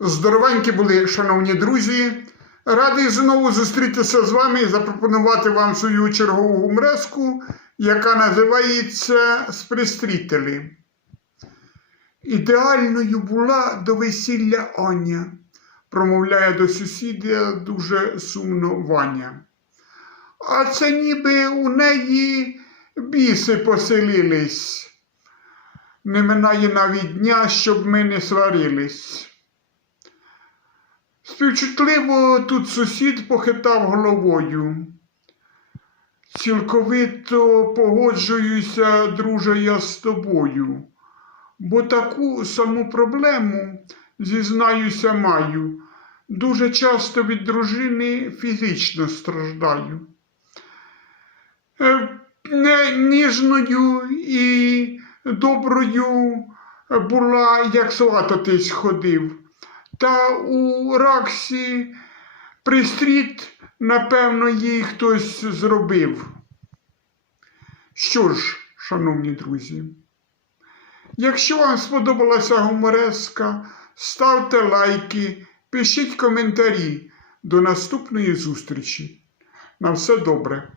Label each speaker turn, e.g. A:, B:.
A: Здоровенькі були, шановні друзі. Радий знову зустрітися з вами і запропонувати вам свою чергову гумреску, яка називається Спристрітелі. Ідеальною була до весілля Аня, промовляє до сусіда дуже сумно Ваня. А це ніби у неї біси поселились. Не минає навіть дня, щоб ми не сварились. Співчутливо тут сусід похитав головою. Цілковито погоджуюся, друже, я з тобою, бо таку саму проблему, зізнаюся, маю. Дуже часто від дружини фізично страждаю. Е, не- Ніжною і доброю була, як свататись ходив. Та у Раксі пристріт, напевно, їй хтось зробив. Що ж, шановні друзі, якщо вам сподобалася гумореска, ставте лайки, пишіть коментарі. До наступної зустрічі. На все добре.